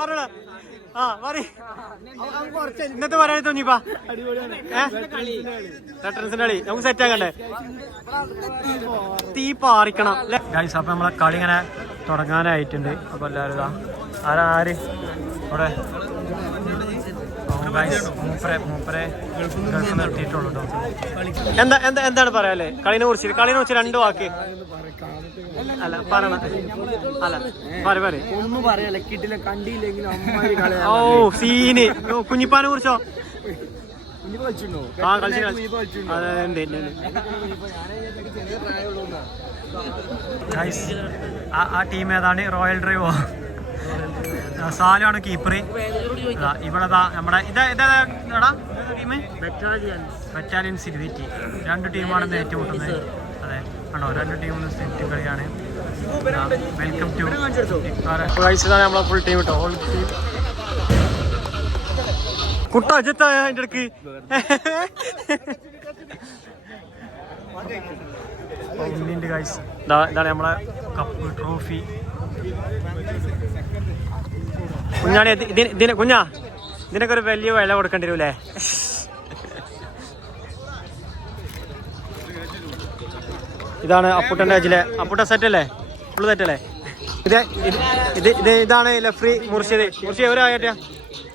പറഞ്ഞോളാ. ആ പറ ഇന്നത്തെ പറയാൻ തോന്നിപ്പാ വെട്ടറൻസിന്റെ കളി നമുക്ക് സെറ്റ് ആക്കണ്ടേ? തീ പാറിക്കണം ഗൈസ്. അപ്പൊ നമ്മളെ കളി ഇങ്ങനെ തുടങ്ങാനായിട്ടുണ്ട്. അപ്പൊ എല്ലാവരും ആര് ഇവിടെ മൂപ്പരെ ഗൾഫ് നിർത്തിയിട്ടുള്ളൂ. എന്താണ് പറയാല്ലേ കളിനെ കുറിച്ച് രണ്ടു വാക്ക്? അല്ല പറയണ അല്ല പറ ഒന്നും പറയാല്ല. കിട്ടില്ല കണ്ടില്ലെങ്കിലും ഓ സീന്. കുഞ്ഞിപ്പാനെ കുറിച്ചോ? ആ കളിച്ചു. ആ ടീം ഏതാണ്? റോയൽ ഡ്രൈവോ? സാലാണ് കീപ്പർ. ഇവിടെ നമ്മുടെ ഇതേടാ ടീം ബറ്റാലിയൻ സിറ്റി. രണ്ട് ടീമാണ് ഏറ്റുമുട്ടുന്നത്. അതെ ആണോ? രണ്ട് ടീമും സെറ്റ് കളിയാണ്. വെൽക്കം ടു ഇതാണ് നമ്മളെ ഫുൾ ടീം കേട്ടോ. ഹോൾ ടീം കുട്ട അജത്തായ അതിൻ്റെ ഇടയ്ക്ക് ഇതാണ് നമ്മളെ കപ്പ് ട്രോഫി. കുഞ്ഞാണി ഇതിനൊക്കെ ഒരു വലിയ വില കൊടുക്കേണ്ടി വരൂല്ലേ? ഇതാണ് അപ്പുട്ടൻ്റെ അജിലെ. അപ്പുട്ട സെറ്റ് അല്ലേ? ഫുള്ള് സെറ്റല്ലേ? ഇതാണ് ലഫ്രി മുർഷിദ്. ഒരു ആയിട്ടാ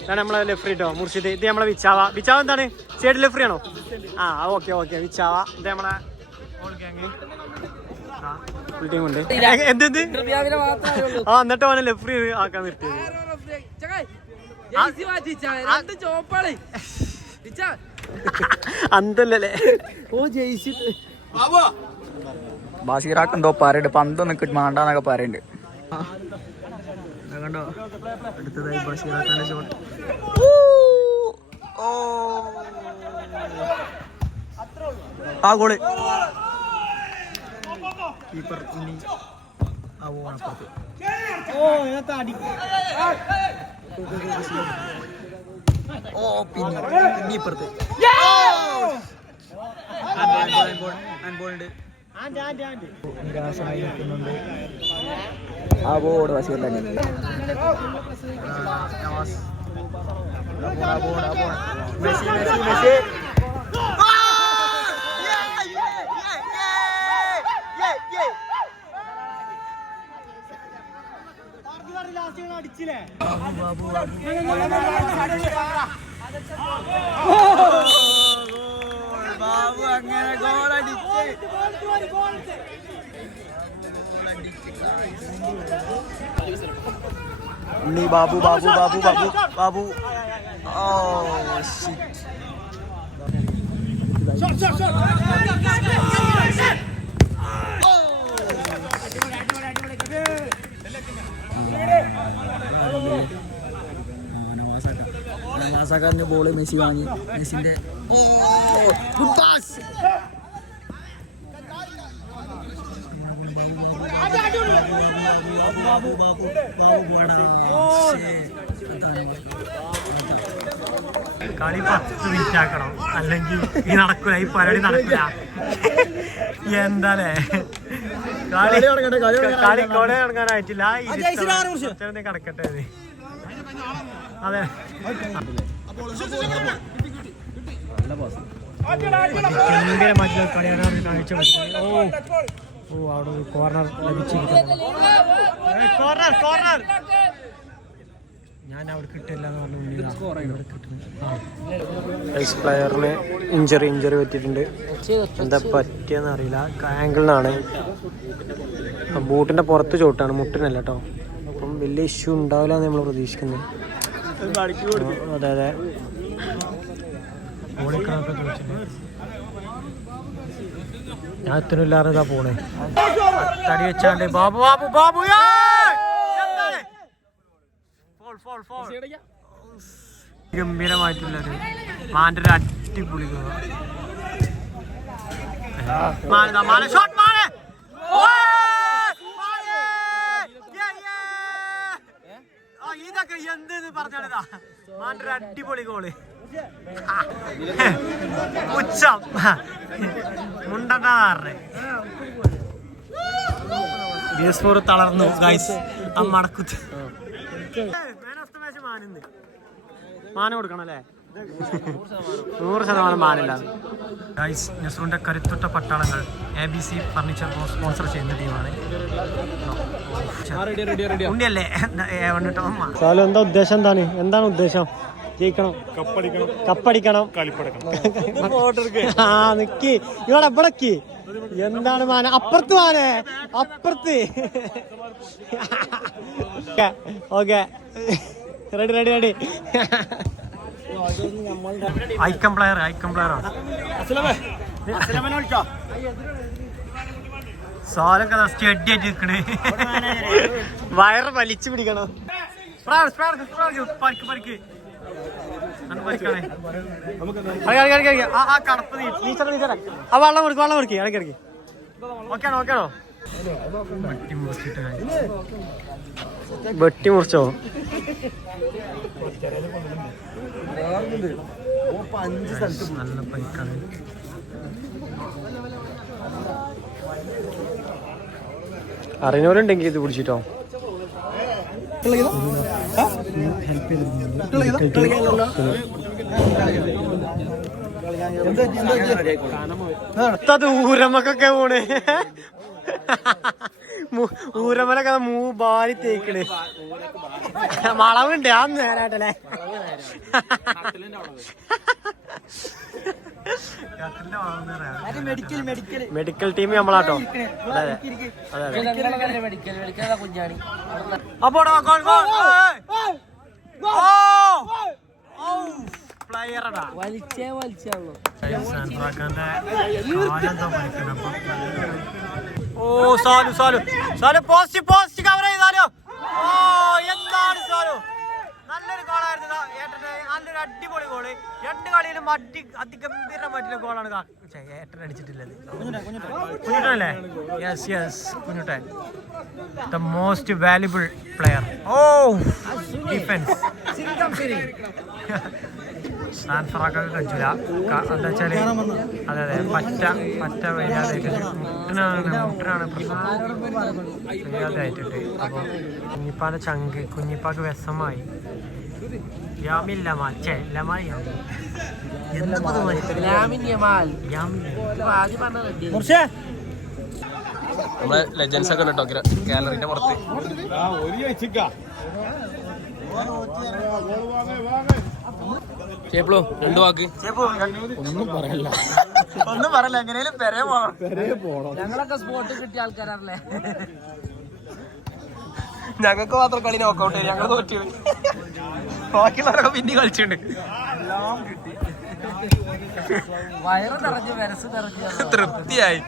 ഇതാണ് നമ്മളെ ലഫ്രി കേട്ടോ മുർഷിദ്. ഇത് നമ്മളെ വിച്ചാവ എന്താണ് സൈഡ് ലഫ്രി ആണോ? ആ ഓക്കെ വിച്ചാവ. ഇത് നമ്മളെ ഹോൾ ഗാങ് ഫുൾ ടീം ഉണ്ട്. എന്ത് ആ എന്നിട്ട് അവനെ ലഫ്രി ആക്കാൻ നിർത്തിയത്. അന്തല്ലേ ബാസിറാക്കെന്തോ പറയണ്ട്. പന്തൊന്നും മാണ്ടാന്നൊക്കെ പറയണ്ട്. കണ്ടോ അടുത്തതായി ബഷീറാക്കാന്റെ ഷോട്ട്. ആ ഗോള് കീപ്പർ ഇനി അപ്പുറത്ത്. പിന്നെ ഇപ്പുറത്ത് നിരാശനായി നിൽക്കുന്നുണ്ട്. ആ ബോർഡ് ബഷീർ തന്നെ. അടിച്ചില്ലേ ബാബു അങ്ങനെ ഗോളടിച്ച്. Babu Babu Babu Babu Babu oh shit. നവാസാക്കാരൻ്റെ ബോള് മെസ്സി വാങ്ങി. മെസ്സിന്റെ ഗുഡ് പാസ്. കളി 10 മിനിറ്റ് ആക്കണം, അല്ലെങ്കിൽ ഈ നടക്കൂല, ഈ പരിപാടി നടക്കില്ല. എന്താലേ കളി കൊല ഇറങ്ങാനായിട്ടില്ല. കിടക്കട്ടെ. അതെ ഗംഭീരമായിട്ടുള്ള കളിയാണ് കാഴ്ചവെച്ചത്. ഓ അവിടെ ഒരു കോർണർ ലഭിച്ചിരിക്കുന്നു. കോർണർ ഞാൻ അവിടെ കിട്ടില്ല എന്ന് പറഞ്ഞു. പ്ലെയറിന് ഇഞ്ചറി പറ്റിയിട്ടുണ്ട്. എന്താ പറ്റിയെന്ന് അറിയില്ല. ആംഗിളിനാണ്. ബൂട്ടിന്റെ പുറത്ത് ചോട്ടാണ്, മുട്ടിനല്ല കേട്ടോ. അപ്പം വലിയ ഇഷ്യൂ ഉണ്ടാവില്ല എന്ന് നമ്മൾ പ്രതീക്ഷിക്കുന്നത്. അതെ ഓടിക്കണൊക്കെ ചോദിച്ചിട്ടുണ്ട്. ഞാൻ എത്തണില്ലാതെ ഇതാ പോണേ. തടി വെച്ചാണ്ട് ബാബു ബാബു ബാബു ഗംഭീരമായിട്ടുള്ളത് മാൻ്റെ ഒരു അടിപൊളി ഇതൊക്കെ എന്ത് പറഞ്ഞാണിതാ മാൻ്റെ ഒരു അടിപൊളി ഗോള്. ഉച്ചം മുണ്ടേ ബിഎസ്4 തളർന്നു ഗൈസ്. ആ മടക്കുത്ത് മാനിന്ന് മാന കൊടുക്കണം അല്ലേ 100% മാനില്ല. നെസ്രൂന്റെ കരുത്തുറ്റ പട്ടാളങ്ങൾ ABC ഫർണിച്ചർ സ്പോൺസർ ചെയ്യുന്ന ടീമാണ്. ഉണ്ടിയല്ലേ സാലു, എന്താ ഉദ്ദേശം? എന്താണ് ഉദ്ദേശം? ജയിക്കണം, കപ്പടിക്കണം. ആ നിക്കി ഇവിടെ എവിടക്ക് എന്താണ് മാന? അപ്പുറത്ത് മാനേ, അപ്പുറത്ത്. Okay, ready. ഐക്കം പ്ലെയറാണ് സാലൊക്കെ സ്റ്റഡി ആയിട്ട് നിൽക്കണേ. വയറ് വലിച്ചു പിടിക്കണം. പരിക്ക് കടപ്പ് നീച്ചറ. ആ വെള്ളം കൊടുക്കി ഇടയ്ക്കിടയ്ക്ക്. ഓക്കെയാണോ? വെട്ടി മുറിച്ചോ? നല്ല പരിക്കാണ്. അറിഞ്ഞവരുണ്ടെങ്കിൽ ഇത് പിടിച്ചിട്ടോ. ഊരമ്മക്കൊക്കെ പോണ്. ഊരമ്മലൊക്കെ ബാരി തേക്കണ്. വളവുണ്ട് ആ നേരായിട്ടല്ലേ. Medical team നമ്മളാട്ടോ. അപ്പോ ഓ സാലു പോസ്റ്റ് കവർ ചെയ്താലോ. ഓ എന്താണ് സാലു, നല്ലൊരു ഗോളായിരുന്നു. നല്ലൊരു അടിപൊളി ഗോള്. 2 കളിയിലും അതിഗംഭീരമായിട്ടുള്ള ഗോളാണ് ഏട്ടൻ അടിച്ചിട്ടുള്ളത്. കുഞ്ഞുട്ടനല്ലേ? Yes Kunjuttan, the most valuable player. Oh defence ട്രാൻസ്ഫറാക്കാൻ കഴിച്ചില്ല. എന്താ വെച്ചാല് അതെ പറ്റ വയ്യാതെ മുട്ടനാണ് വയ്യാതായിട്ടുണ്ട്. അപ്പോൾ കുഞ്ഞിപ്പാന്റെ ചങ്ക് കുഞ്ഞിപ്പാക്ക് വിഷമായി. നമ്മളെ ലെജൻസ് ഒക്കെ കേട്ടോ ഗാലറിന്റെ പുറത്ത്. ചേപ്പിളോ 2 വാക്ക്. ഒന്നും പറയല്ല. എങ്ങനെയും പെരേ പോണം. ഞങ്ങളൊക്കെ സ്പോട്ട് കിട്ടിയ ആൾക്കാരല്ലേ. ഞങ്ങൾക്ക് മാത്രം കളി നോക്കൗട്ട്. ഞങ്ങൾ തോറ്റു. ബാക്കിയുള്ളവരൊക്കെ പിന്നെ കളിച്ചിട്ടുണ്ട്. വയറ് നിറഞ്ഞ് വരസ് നിറഞ്ഞ് തൃപ്തിയായി.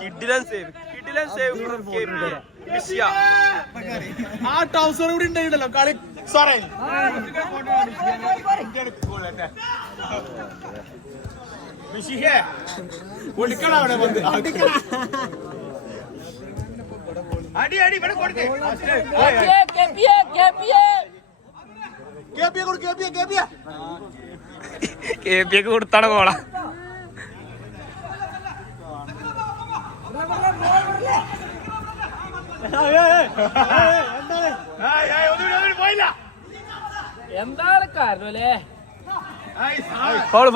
കിഡിലൻ സേവ് ആ ടൗസർ കൂടി ഉണ്ടായിട്ടല്ലോ കളി. സോറി ഒളിക്കണം അവിടെ വന്ന്. അടി കൊടുത്താണ് പോള. എന്താണ് കാരണം അല്ലേ? ഫൗള്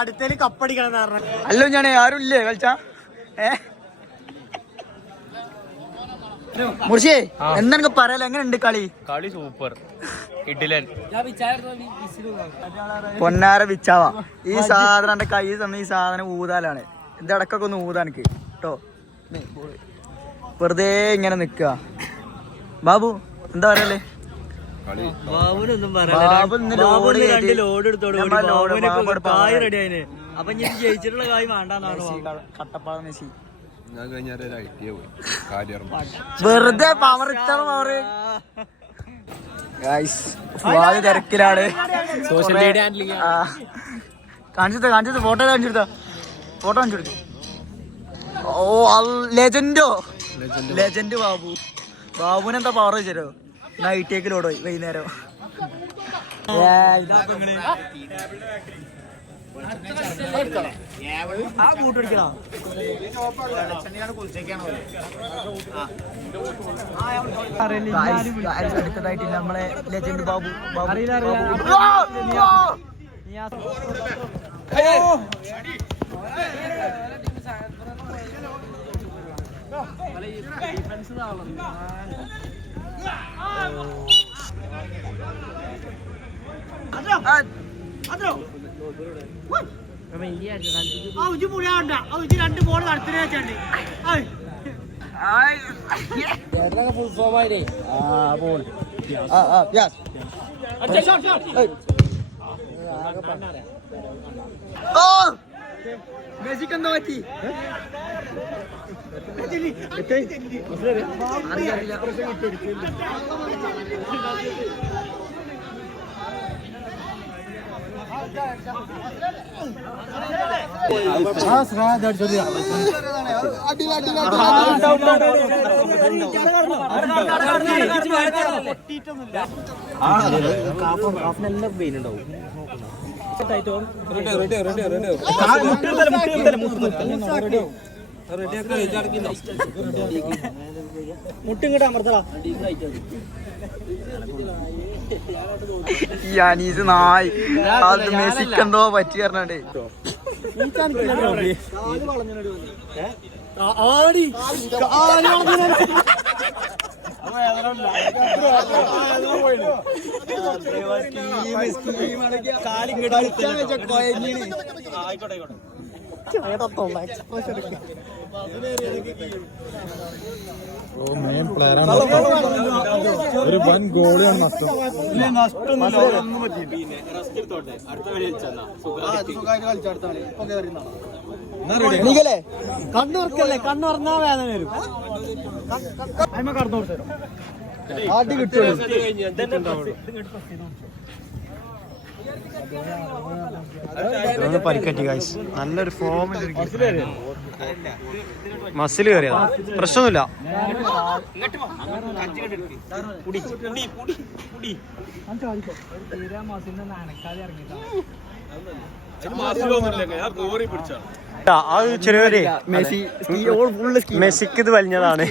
അടുത്തേല് കപ്പടിക്കണം. അല്ലോ ഞാൻ ആരും ഇല്ലേ കളിച്ച മുർഷിയെ എന്താണ് പറയാലോ? എങ്ങനെ ഉണ്ട് കളി? സൂപ്പർ കിടിലൻ. പൊന്നാര വിച്ചാവ. ഈ സാധനം എന്റെ കൈ തന്ന ഈ സാധനം ഊതാലാണ്. ഇത് ഇടക്കൊക്കെ ഒന്ന് ഊതാ എനിക്ക് കേട്ടോ. വെറുതെ ഇങ്ങനെ നിക്ക. ബാബു എന്താ പറയല്ലേ? ജയിച്ചിട്ടുള്ള കായ് കട്ടപ്പാറ മെസ്സി വെറുതെ പവർ ഇത്ര പവർ. തിരക്കിലാണ്. സോഷ്യൽ മീഡിയ കാണിച്ചെടുത്ത ഫോട്ടോ കാണിച്ചെടുത്ത. ഓ ലെജൻഡ് ബാബുനെന്താ പവർ വെച്ചോ. നൈറ്റേക്കിലോടോ വൈകുന്നേരം. അടുത്തതായിട്ട് നമ്മളെ ലെജൻഡ് ബാബു മെസ്സിക്കെന്തോ പറ്റി? മുട്ടിങ്ങോട്ട് അമർത്തടാ. ഈ അനീസ് നായ് അത് മെസ്സിക്കെന്തോ പറ്റി പറഞ്ഞേ. ഒരു വൻ ഗോളിയാണ് നഷ്ടം. കണ്ണുറക്കല്ലേ, കണ്ണുറന്നാ വേദന വരും. ആദ്യം കിട്ടും. പരിക്കറ്റി ഗൈസ്. നല്ലൊരു ഫോമിൽ മസിൽ കയറിയതാ, പ്രശ്നമൊന്നുമില്ല. അത് ചെറിയൊരു മെസ്സിക്ക് ഇത് വലിഞ്ഞതാണ്.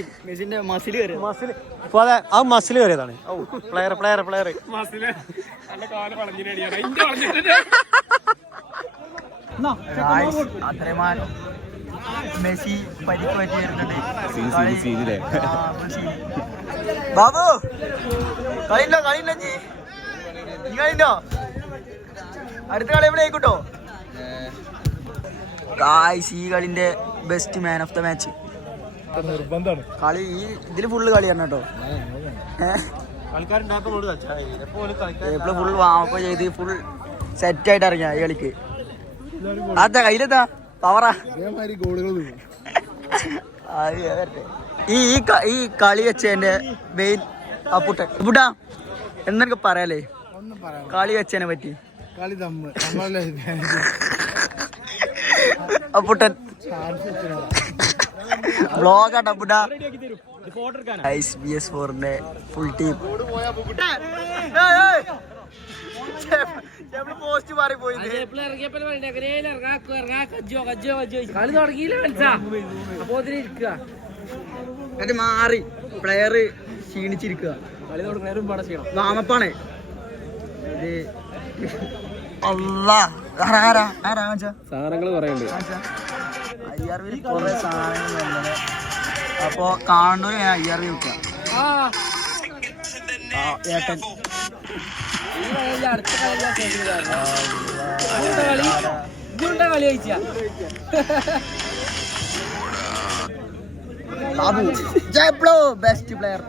അതെ, ആ മസിൽ കയറിയതാണ്. പ്ലെയർ മെസ്സി പരിക്ക് പറ്റിയിരുന്നുണ്ട്. ബാബു കളിയില്ലോ അടുത്ത കളി എവിടെ ആയിക്കോട്ടോ. ഈ കളിന്റെ best man of the match കളി. ഈ ഇതില് ഫുള്ള് കളിയാണ് കേട്ടോ. ഫുൾ വാമപ്പ് ചെയ്ത് ഫുൾ സെറ്റ് ആയിട്ട് ഇറങ്ങിയ ഈ കളിക്ക്. അതാ കയ്യിലെത്താ പവറാ. ഈ കളി വെച്ചതിന്റെ മെയിൻ അപ്പുട്ടൻ. അപ്പുട്ടാ എന്നൊക്കെ പറയാലേ കളി വെച്ചതിനെ പറ്റി. അപ്പുട്ടൻ വ്ളോഗാട്ടോ അപ്പുട്ടാ. BS4ന്റെ ഫുൾ ടീം. പോസ്റ്റ് മാറി പോയി. അത് മാറി പ്ലെയർ ക്ഷീണിച്ചിരിക്കുക. വാമപ്പാണ്. സാധനങ്ങൾ പറയണ്ട്. കൊറേ സാധനങ്ങൾ. അപ്പൊ കാണുന്നവര് IRV വെക്കുക. ഏട്ടൻ ബെസ്റ്റ് പ്ലെയർ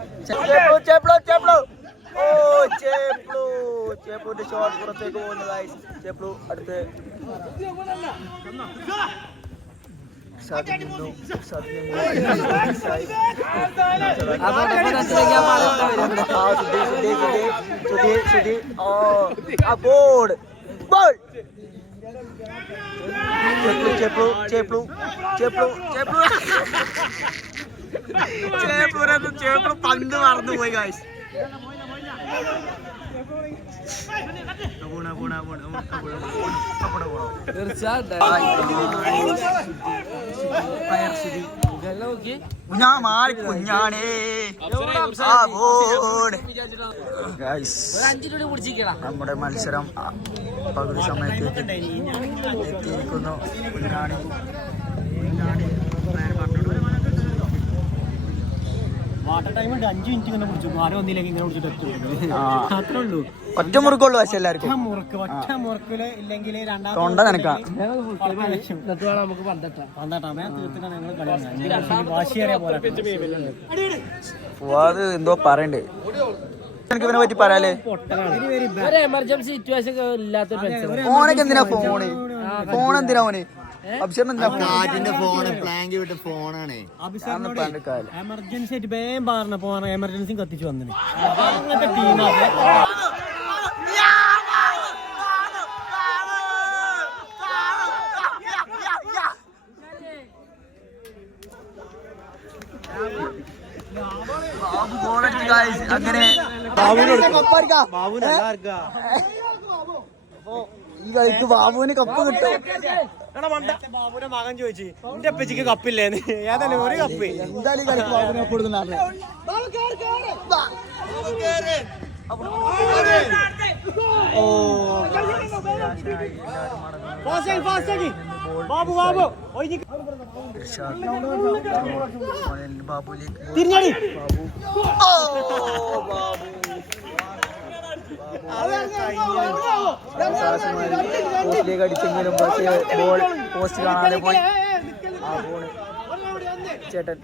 ചേപ്ലുവിന്റെ ഷോട്ട് പുറത്തേക്ക് പോകുന്നതായി. ചേപ്ലു അടുത്ത് പന്ത് മറന്നുപോയി ഗായ്സ്. കുഞ്ഞാണേ നമ്മുടെ മത്സരം പകുതി സമയത്തേക്ക് എത്തിയിരിക്കുന്നു. കുഞ്ഞാണി വാട്ടർ ടൈം ഉണ്ട് 5 മിനിറ്റ് ഇങ്ങനെ കുടിച്ചു. ആരും ഒന്നില്ലെങ്കിൽ ഇങ്ങനെ കുടിച്ചിട്ട് അത്രേ ഉള്ളൂ. ഒറ്റ മുറുക്കുള്ളൂ പക്ഷെ എല്ലാവർക്കും ഒറ്റ മുറുക്കില് ഇല്ലെങ്കിൽ രണ്ടാമത്തെ തൊണ്ട നനക്കാം. നമുക്ക് പന്തട്ടാം തീർത്തിട്ടാണ് ഞങ്ങൾ കളി വാശിയേറിയ പോലെ. അത് എന്തോ പറയണ്ടേ എനിക്ക് ഇവനെ പറ്റി പറയാലേ. എമർജൻസി സിറ്റുവേഷൻ ഇല്ലാത്ത ഫോണൊക്കെ എന്തിനാ ഫോൺ എന്തിനാ ഓന് എമർജൻസി ആയിട്ട് വേഗം പറഞ്ഞ പോണ എമർജൻസി കത്തിച്ചു വന്നിന് അങ്ങനത്തെ ടീമാണ്. അങ്ങനെ ഈ കളിക്ക് ബാബുവിന് കപ്പ് കിട്ടും. ബാബുവിന്റെ മകൻ ചോദിച്ചു എന്റെ അപ്പച്ചിക്ക് കപ്പില്ലേന്ന്. ഏതായാലും ഒരു കപ്പ് എന്തായാലും കളിക്ക് ബാബുവിനെ കപ്പ് കൊടുക്കുന്നുണ്ട്. അടിച്ചെങ്കിലും പക്ഷേ ബോൾ പോസ്റ്റ് കാണാതെ പോയി. ആ ബോൾ ചേട്ടൻ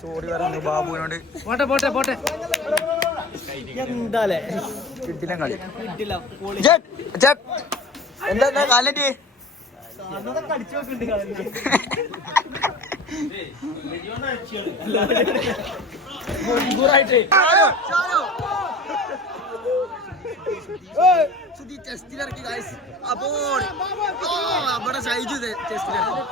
സോറി പറഞ്ഞു ബാബുവിനോട്. എന്താലേ കിട്ടില്ല കളി. എന്താ കാലറ്റ് ചെസ്റ്റിലിറക്കി ഗായ്സ്. അപ്പോൾ അവിടെ സൈജു ചെസ്റ്റിലിറക്കി.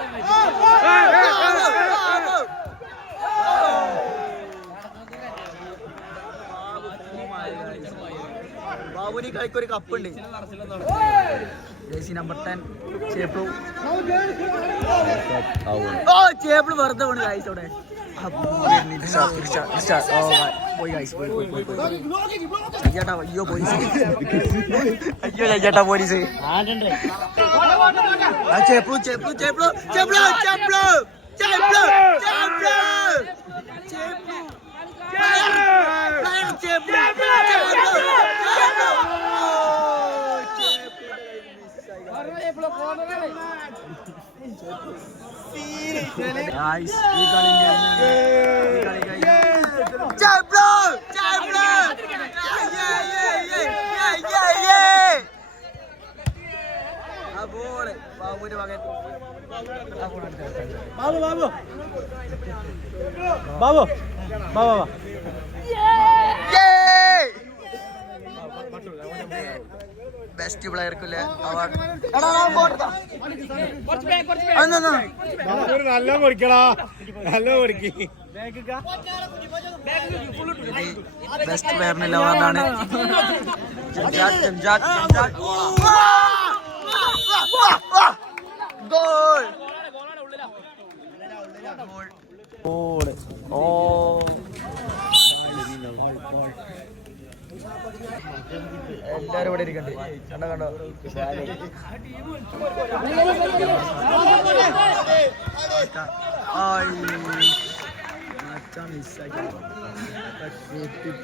ബാബുനി കളിക്കൊരു കപ്പുണ്ട്. ജേഴ്സി നമ്പർ 10 ചേപ്പിളു. ചേപ്പിള് വെറുതെ പോണ് ഗായ്സ് അവിടെ. അയ്യോ പോലീസ്, അയ്യോ ചേട്ടാ പോലീസ്. ചേപ്പിളു ചേപ്പിളു ചേപ്പിളു ചേപ്പിളു ചേപ്പിളു ചേപ്പിളു ബാബുവിന്റെ മകൻ ബാബു ബാബു ബെസ്റ്റ് പ്ലെയർക്കുള്ള അവാർഡ് നല്ല പൊടിക്കടാ, നല്ല പൊടിക്ക്. ബെസ്റ്റ് പ്ലെയറിനുള്ള അവാർഡാണ്. ഗോൾ ഓ എല്ലാരും ഇവിടെ ഇരിക്കണ്ടേ? കണ്ടോ കണ്ടോ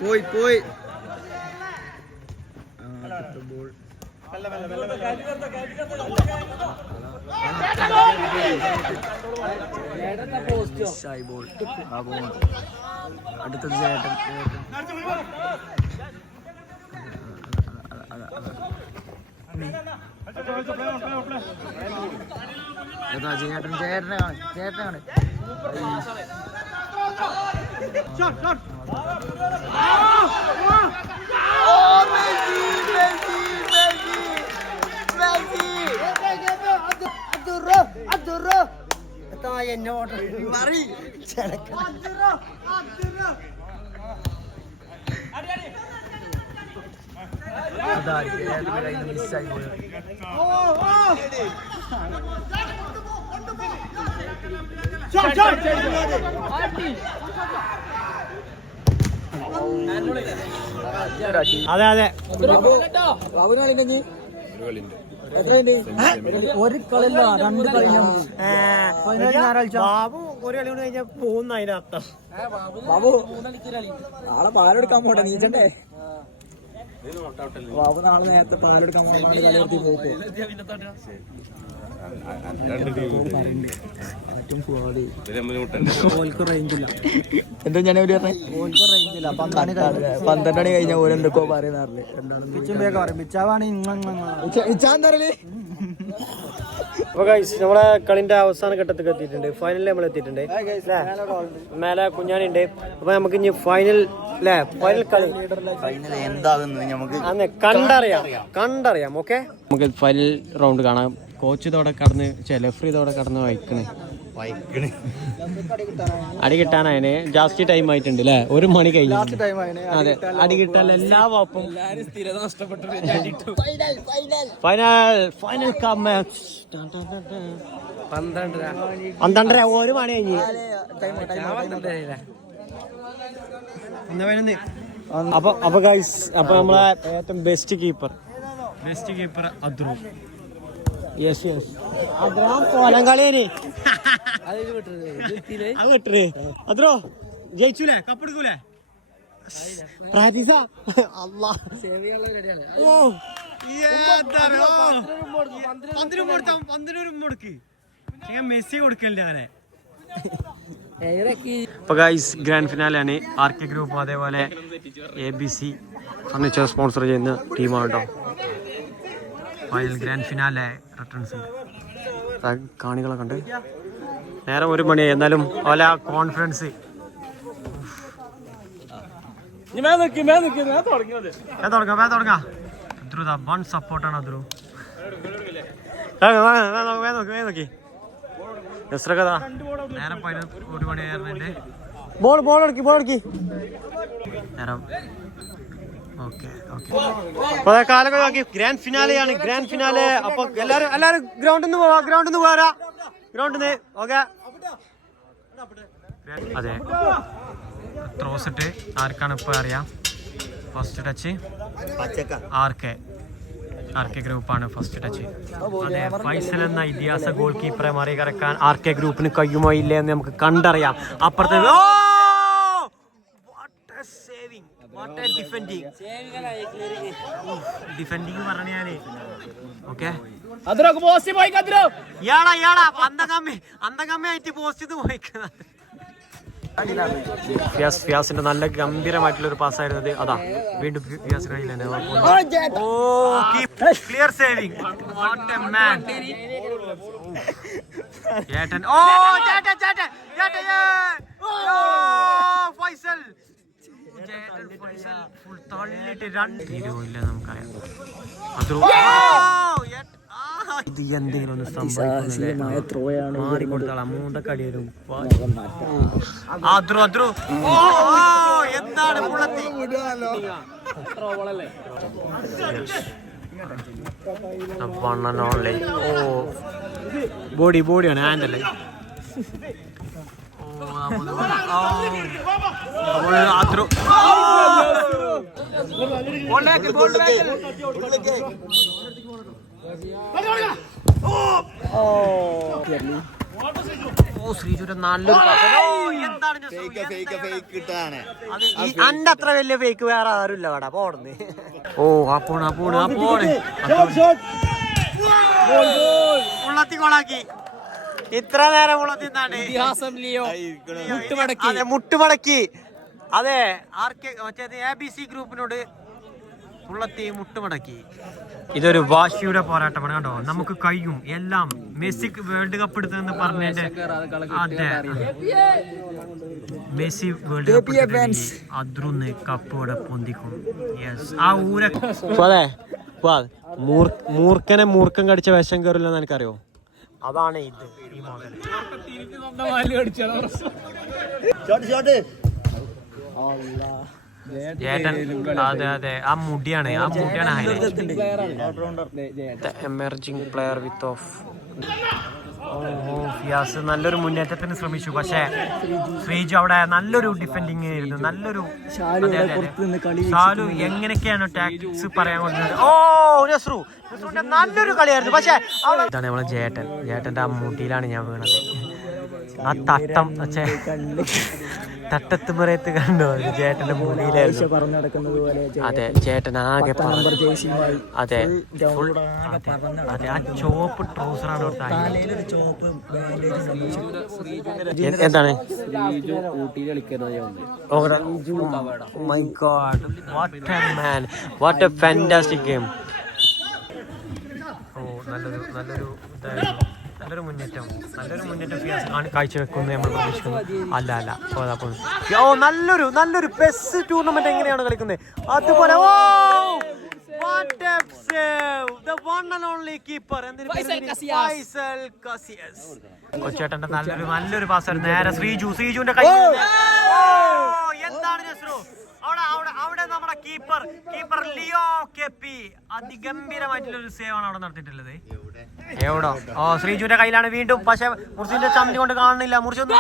പോയി പോയി. Ball ball. അടുത്തത് ചേട്ടൻ ചേട്ടനാണ് എന്നോട് മറി മിസ്സായി പോയത്. അതെ അതെ ഒരു കളില്ല 2 കളിയും ബാബു ഒരു കളി കൊണ്ട് കഴിഞ്ഞാൽ പോകുന്ന അതിന്റെ അർത്ഥം. ബാബു നാളെ പാലെടുക്കാൻ പോട്ടെ നീച്ചണ്ടേ ബാബു നാളെ നേരത്തെ പാലെടുക്കാൻ പോകണം. എന്താ ഞാൻ റേഞ്ചില്ല 12 മണി കഴിഞ്ഞാൽ ഓരെന്തൊക്കെയോ പറയുന്നറില്ലേ അപ്പൊ നമ്മളെ കളിന്റെ അവസാന ഘട്ടത്തിൽ എത്തിയിട്ടുണ്ട്. ഫൈനലിൽ നമ്മൾ എത്തിയിട്ടുണ്ട്. മേലെ കുഞ്ഞാണിണ്ട്. അപ്പൊ നമുക്ക് ഇനി ഫൈനൽ അല്ലേ, ഫൈനൽ കളി എന്താകുന്നു കണ്ടറിയാം. ഓക്കെ, നമുക്ക് ഫൈനൽ റൗണ്ട് കാണാം. കോച്ച് ഇതോടെ കടന്ന് റെഫറി ഇതോടെ കടന്ന് വൈക്കണ് അടി കിട്ടാനതിന് ജാസ്തി ടൈം ആയിട്ടുണ്ട് അല്ലേ, 1 മണി കഴിഞ്ഞു. അതെ, അടി കിട്ടാൻ എല്ലാ വാപ്പും ഫൈനൽ 12:30 1 മണി കഴിഞ്ഞ്. അപ്പൊ ഗൈസ്, അപ്പൊ നമ്മളെ ഏറ്റവും ബെസ്റ്റ് കീപ്പർ അദ്രു. യെസ് പോലം കളിയേന് അദ്രോ ജയിച്ചൂലേ, കപ്പെടുക്കൂലേ? പ്രാക്ടീസ മുടക്ക് മെസ്സി കൊടുക്കല്ലേ അങ്ങനെ. ഇപ്പൊ ഗൈസ് ഗ്രാൻഡ് ഫിനാലാണ്. RK ഗ്രൂപ്പ് അതേപോലെ ABC ഫർണിച്ചർ സ്പോൺസർ ചെയ്യുന്ന ടീമാണ് കേട്ടോ. ഫൈനൽ ഗ്രാൻഡ് ഫിനാലെ റിട്ടേൺസ് കാണികളൊക്കെ ഉണ്ട്. നേരം 1 മണിയായി. എന്നാലും ഓല കോൺഫിഡൻസ് തുടങ്ങാം. വൺ സപ്പോർട്ടാണ് അദ്രു. നോക്കി നസ്രകഥ നേരം 1 മണിയായിരുന്നുണ്ട്. ബോൾ എടുക്കി നേരം. കാലൊക്കെ നോക്കി. ഗ്രാൻഡ് ഫിനാലെയാണ്. അപ്പൊ എല്ലാരും ഗ്രൗണ്ടിൽ നിന്ന് പോരാ. ഓക്കെ, അതെ. ത്രോസ് ഇട്ട് ആർക്കാണ് ഇപ്പൊ അറിയാം. ഫസ്റ്റ് ടച്ച് RK ഗ്രൂപ്പാണ് ഫസ്റ്റ് ടച്ച്. അതെ, ഫൈസൽ എന്ന ഇതിഹാസ ഗോൾ കീപ്പറെ മറികടക്കാൻ RK ഗ്രൂപ്പിന് കഴിയുമോ ഇല്ലേ എന്ന് നമുക്ക് കണ്ടറിയാം. അപ്പുറത്തെ ഡിഫെൻഡിങ് പറഞ്ഞാല് ഓക്കെ. അന്തകമ്മ ആയിട്ട് പോസ്റ്റ് പോയിക്കുന്നത്. ഫിയാസിന്റെ നല്ല ഗംഭീരമായിട്ടുള്ള ഒരു പാസ് ആയിരുന്നത്. അതാ വീണ്ടും ഫിയാസ് കയ്യിൽ ക്ലിയർ സേവിങ്. ഫൈസൽ ഫുൾ തള്ളിട്ട് 2 ഇല്ല നമുക്കറിയാം. ഇത് എന്തെങ്കിലും ഒന്ന് സംഭവിക്കും. മൂന്നക്കടി വരും. എന്താണ് ബോഡിയാണ് ഹാൻഡല്ലേ. ശ്രീജുരൻ നല്ലൊരു അന്റെ അത്ര വലിയ ഫേക്ക് വേറെ ആരുമില്ല വേടാ പോടുന്നേ. ഉള്ളത്തി ഇത്ര നേരം ഉള്ളത്തിന്നാണ് മുട്ടുമടക്കി. അതെ, ABC ഗ്രൂപ്പിനോട് തുള്ളത്തി മുട്ടുമടക്കി. ഇതൊരു വാശിയുടെ പോരാട്ടമാണ് കണ്ടോ. നമുക്ക് കഴിയും എല്ലാം. മെസ്സിക്ക് വേൾഡ് കപ്പ് എടുത്തെന്ന് പറഞ്ഞതിന്റെ അതെ, മെസ്സി വേൾഡ് കപ്പ് അദ്രുന്ന് കപ്പ് ഇവിടെ പൊന്തിക്കും. യെസ്, ആ ഊര അതെ മൂർഖൻ കടിച്ച വിഷം കയറില്ലെന്ന് എനിക്കറിയോ. അതാണ് ഇത് ഈ മോഡൽ. ചേട്ടൻ അതെ അതെ, ആ മുടിയാണ് highlight. Emerging player with off. Fiyas നല്ലൊരു മുന്നേറ്റത്തിന് ശ്രമിച്ചു, പക്ഷേ ശ്രീജു അവിടെ നല്ലൊരു ഡിഫെൻഡിങ് ആയിരുന്നു. നല്ലൊരു ഷാലു എങ്ങനെയൊക്കെയാണ് ടാക്ടിക്സ് പറയാൻ കൊണ്ടത്. ഓ നസ്രുവിന്റെ നല്ലൊരു കളിയായിരുന്നു. പക്ഷേ ഇതാണ് നമ്മളെ ജേട്ടന്റെ ആ മുടിയിലാണ് ഞാൻ വീണത്. ആ തട്ടം തട്ടത്തുമ്പറയത്ത് കണ്ടോ ചേട്ടന്റെ മുടിയിലായിരുന്നു. അതെ, ചേട്ടൻ ആകെ അതെ അതെ, ആ ചോപ്പ് ട്രൗസറാണ് എന്താണ് my god, what a man, what a fantastic game. Oh നല്ലൊരു ഇതായിരുന്നു. നല്ലൊരു മുന്നേറ്റം ഫിയാസ് കാഴ്ചവെക്കുന്നു നമ്മൾ പ്രതീക്ഷിക്കുന്നു. അല്ല ഓ നല്ലൊരു പെസ് ടൂർണമെന്റ് എങ്ങനെയാണ് കളിക്കുന്നത് അതുപോലെ. Oh what a save, the one and only keeper Faisal Casillas. കൊച്ചേട്ടന്റെ നല്ലൊരു പാസ്സായിരുന്നു. നേരെ ശ്രീജുവിന്റെ കൈ. എന്താണ് നസ്രു അവിടെ നമ്മുടെ കീപ്പർ ലിയോ കെപി അതിഗംഭീരമായിട്ടുള്ളൊരു സേവ് ആണ് അവിടെ നടത്തിയിട്ടുള്ളത്. എവിടോ ശ്രീജുവിന്റെ കയ്യിലാണ് വീണ്ടും. പക്ഷെ മുർസിന്റെ ചമ്മി കൊണ്ട് കാണുന്നില്ല. മുർസൊന്നും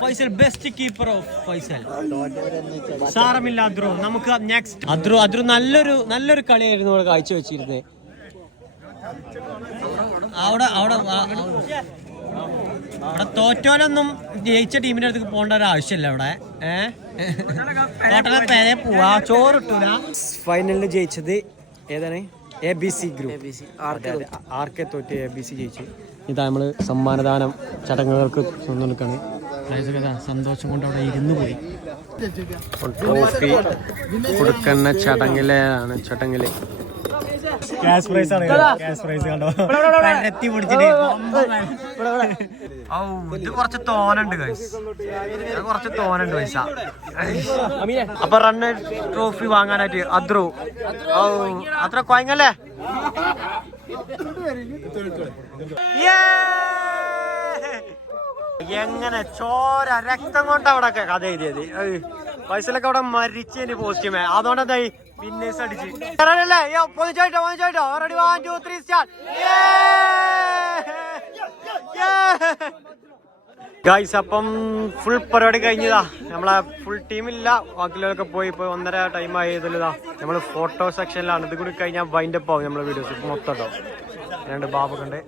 Faisal best keeper of Faisal. സാരമില്ല അദ്രു, നമുക്ക് നെക്സ്റ്റ് അദ്രു നല്ലൊരു കളിയായിരുന്നു അവിടെ കാഴ്ചവെച്ചിരുന്നത്. അവിടെ തോറ്റോലൊന്നും ജയിച്ച ടീമിന്റെ അടുത്ത് പോകേണ്ട ഒരു ആവശ്യമില്ല. അവിടെ പേരെ പോവാ, ചോറിട്ടൂല. ഫൈനലിൽ ജയിച്ചത് ഏതാണ്? ABC group. ആർക്കെ തോറ്റ് ABC ജയിച്ചു. ഇതാ നമ്മള് സമ്മാനദാനം ചടങ്ങുകൾക്ക് നിൽക്കാണ്. സന്തോഷം കൊണ്ട് അവിടെ ഇരുന്ന് പോയി. ട്രോഫി കൊടുക്കുന്ന ചടങ്ങില് ക്യാഷ് പ്രൈസ് ആണ്. കണ്ടോ എത്തി പിടിച്ചിട്ട്. ഇത് കുറച്ച് തോനുണ്ട് പൈസ. അപ്പൊ റണ്ണ് ട്രോഫി വാങ്ങാനായിട്ട് അത്ര കൊയങ്ങല്ലേ. എങ്ങനെ ചോര രക്തം കൊണ്ട് അവിടെ കഥ എഴുതിയത്. പൈസലൊക്കെ അവിടെ മരിച്ചതിന് പോസ്റ്റ്യൂമേ. അതുകൊണ്ട് എന്തായി വിന്നേഴ്സ് അടിച്ച് പൊതിച്ചായിട്ടോ. Ready 1 2 3 start. ഗൈസ്, അപ്പം ഫുൾ പരിപാടി കഴിഞ്ഞതാ. നമ്മളെ ഫുൾ ടീമില്ല, ബാക്കിയുള്ളവരൊക്കെ പോയി. ഇപ്പോൾ 1:30 ടൈം ആയതിലിതാ നമ്മൾ ഫോട്ടോ സെക്ഷനിലാണ്. ഇത് കൂടി കഴിഞ്ഞാൽ വൈൻഡപ്പ് ആവും നമ്മളെ വീഡിയോസ് മൊത്തം. 2 ബാബൊക്കെ ഉണ്ട്.